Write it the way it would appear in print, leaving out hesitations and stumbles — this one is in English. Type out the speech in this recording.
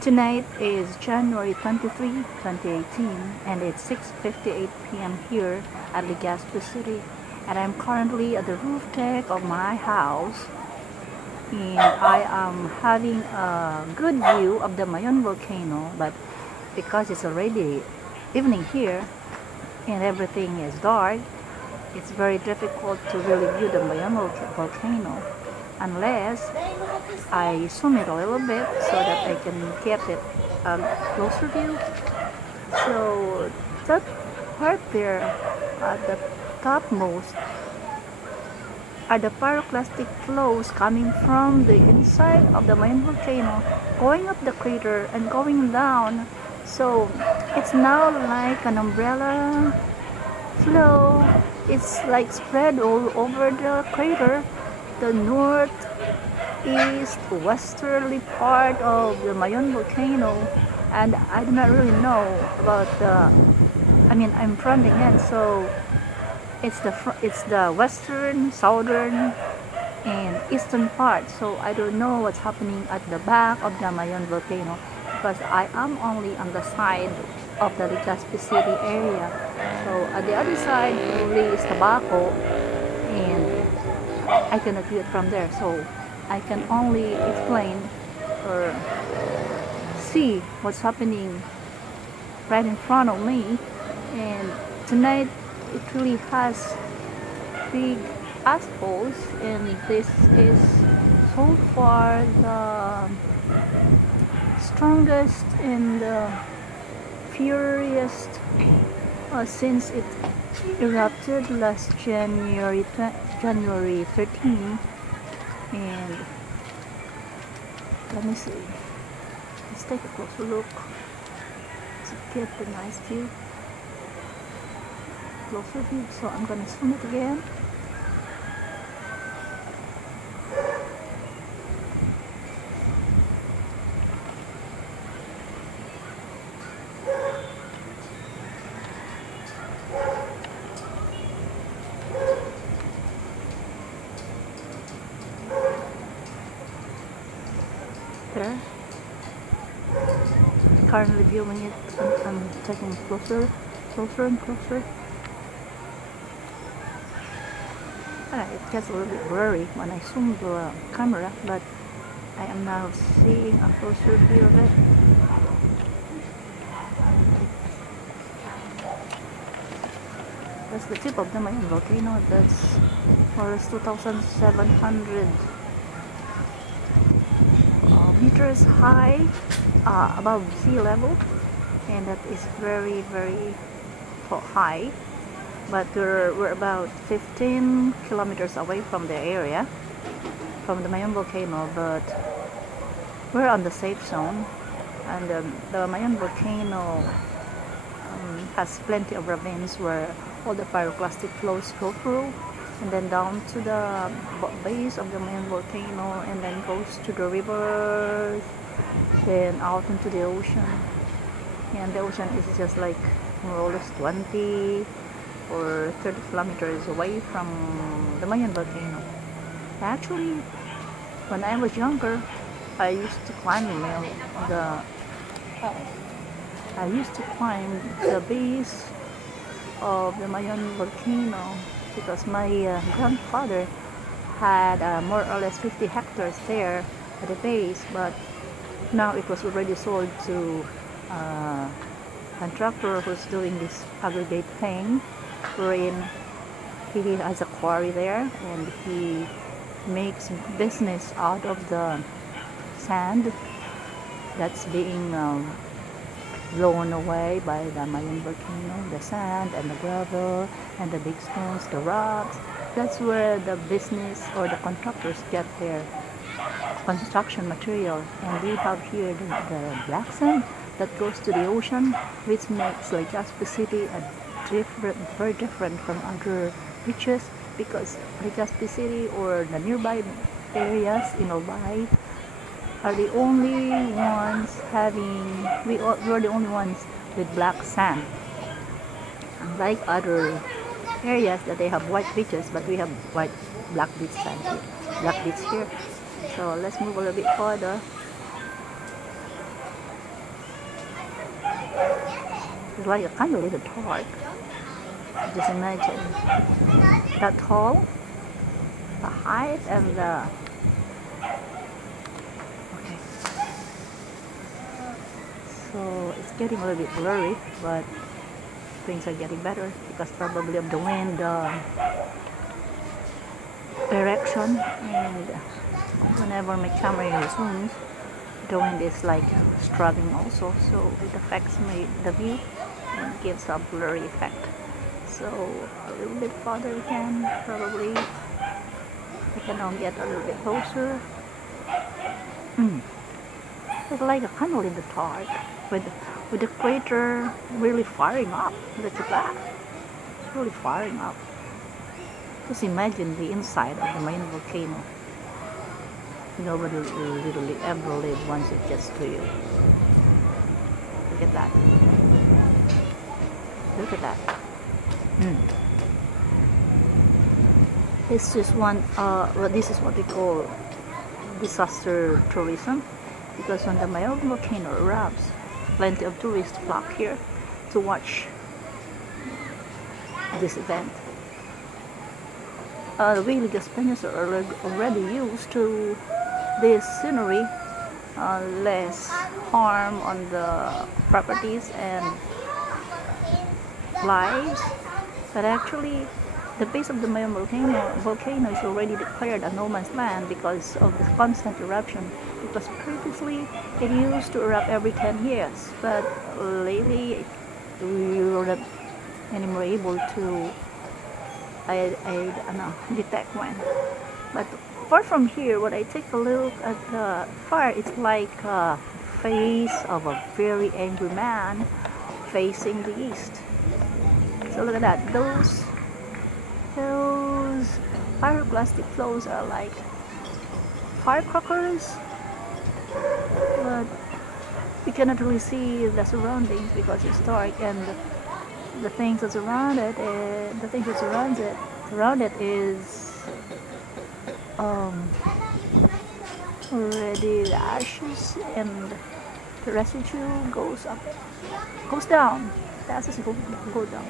Tonight is January 23, 2018, and it's 6:58 p.m. here at Legazpi City, and I'm currently at the roof deck of my house, and I am having a good view of the Mayon Volcano, but because it's already evening here and everything is dark, it's very difficult to really view the Mayon Volcano unless I zoom it a little bit so that I can get it a closer view. So that part there at the topmost are the pyroclastic flows coming from the inside of the Mayon Volcano, going up the crater and going down. So it's now like an umbrella flow. It's like spread all over the crater, the north, east, westerly part of the Mayon Volcano, and I do not really know about I'm fronting it, so it's the western, southern, and eastern part. So I don't know what's happening at the back of the Mayon Volcano because I am only on the side of the Legazpi City area. So at the other side probably is Tabaco, and I cannot view it from there. So I can only explain or see what's happening right in front of me. And tonight it really has big assholes, and this is so far the strongest and the furious since it erupted last January 13. And let me see, let's take a closer look to get the nice view, closer view. So I'm gonna zoom it again. There, currently viewing it, I'm taking closer and closer. It gets a little bit blurry when I zoom the camera, but I am now seeing a closer view of it. That's the tip of the Mayon Volcano. That's more or less 2,700 meters high above sea level, and that is very high, but we're about 15 kilometers away from the area, from the Mayon Volcano, but we're on the safe zone. And the Mayon Volcano has plenty of ravines where all the pyroclastic flows go through, and then down to the base of the Mayon Volcano, and then goes to the rivers, then out into the ocean. And the ocean is just like more or less 20 or 30 kilometers away from the Mayon Volcano. Actually, when I was younger, I used to climb the base of the Mayon Volcano, because my grandfather had more or less 50 hectares there at the base, but now it was already sold to a contractor who's doing this aggregate thing, wherein he has a quarry there and he makes business out of the sand that's being blown away by the Mayon Volcano, the sand and the gravel and the big stones, the rocks. That's where the business or the contractors get their construction material. And we have here the black sand that goes to the ocean, which makes Legazpi City very different from other beaches, because Legazpi City or the nearby areas in Albay are the only ones we're the only ones with black sand, unlike other areas that they have white beaches, but we have black beach here. So let's move a little bit further. It's like a kind of little torch. Just imagine that tall, the height and the okay. So it's getting a little bit blurry, but things are getting better because probably of the wind direction, and whenever my camera zooms, the wind is like struggling also, so it affects the view and gives a blurry effect. So a little bit farther we can probably now get a little bit closer. It's like a kind of little torch with the crater really firing up. Look at that. It's really firing up. Just imagine the inside of the Mayon volcano. Nobody will literally ever live once it gets to you. Look at that. Look at that. It's just one, well, this is what we call disaster tourism, because when the Mayon volcano erupts, plenty of tourists flock here to watch this event. Really, the Spaniards are already used to this scenery, less harm on the properties and lives, but actually the base of the Mayon volcano is already declared a no man's land because of the constant eruption, because previously it used to erupt every 10 years, but lately we were not anymore able to detect when. But apart from here, when I take a look at the fire, it's like a face of a very angry man facing the east. So look at that. Those pyroclastic flows are like firecrackers, but we cannot really see the surroundings because it's dark, and the things that surround it, is already the ashes, and the residue goes down. The ashes go down.